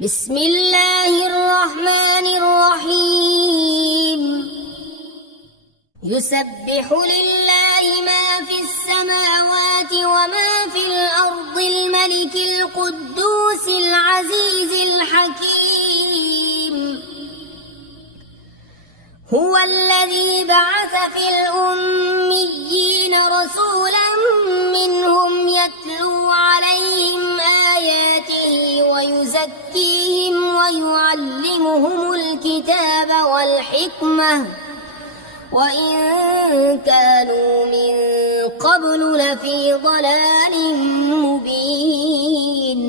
بسم الله الرحمن الرحيم يسبح لله ما في السماوات وما في الأرض الملك القدوس العزيز الحكيم هو الذي بعث في الأميين رسولا منهم يتلو عليهم آياته ويزكيهم ويعلمهم الكتاب والحكمة وإن كانوا من قبل لفي ضلال مبين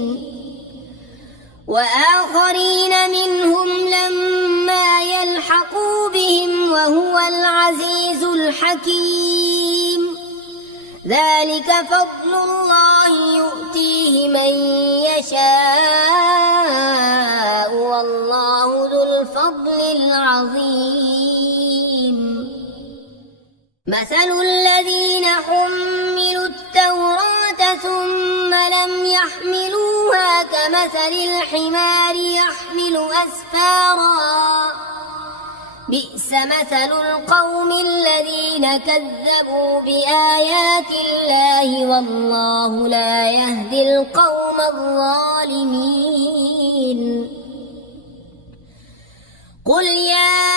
وآخرين منهم لما يلحقوا بهم وهو العزيز الحكيم ذلك فضل الله يؤتيه من يشاء والله ذو الفضل العظيم مثل الذين حملوا التوراة ثم لم يحملوها كمثل الحمار يحمل أسفارا بئس مثل القوم الذين كذبوا بآيات الله والله لا يهدي القوم الظالمين قل يا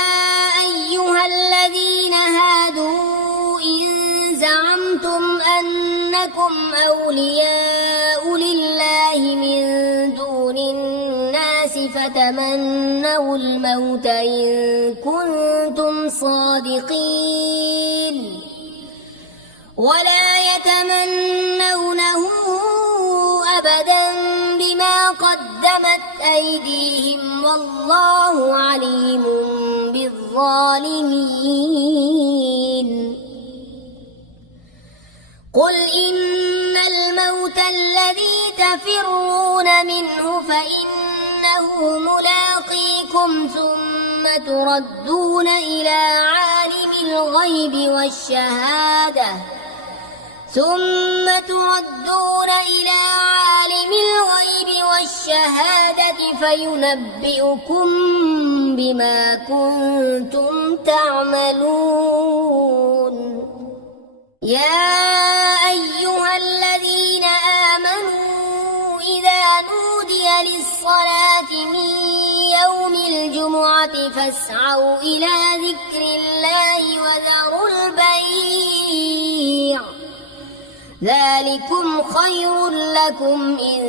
أيها الذين هادوا إن زعمتم أنكم أولياء لله من دون الناس فتمنوا الموت إن كنتم صادقين ولا يتمنونه أبدا بما قدمت أيديهم والله عليم بالظالمين قل إن الموت الذي تفرون منه فإنه ملاقيكم ثم تردون إلى عالم الغيب والشهادة فينبئكم بما كنتم تعملون يا أيها الذين آمنوا إذا نودي للصلاة من يوم الجمعة فاسعوا إلى ذكر الله وذروا البيع ذلكم خير لكم إن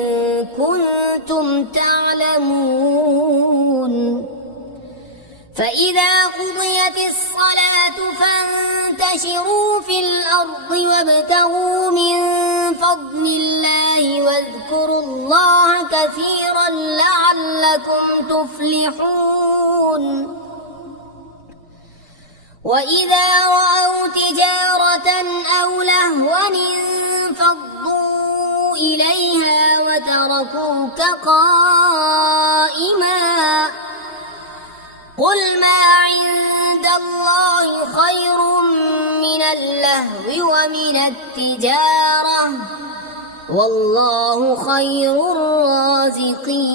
كنتم تعلمون فإذا قضيت الصلاة فانتشروا في الأرض وابتغوا من فضل الله واذكروا الله كثيرا لعلكم تفلحون وإذا رأوا تجارة أو لهوا انفضوا إليها وتركوك قائما قل ما عند الله خير من اللهو ومن التجارة والله خير الرازقين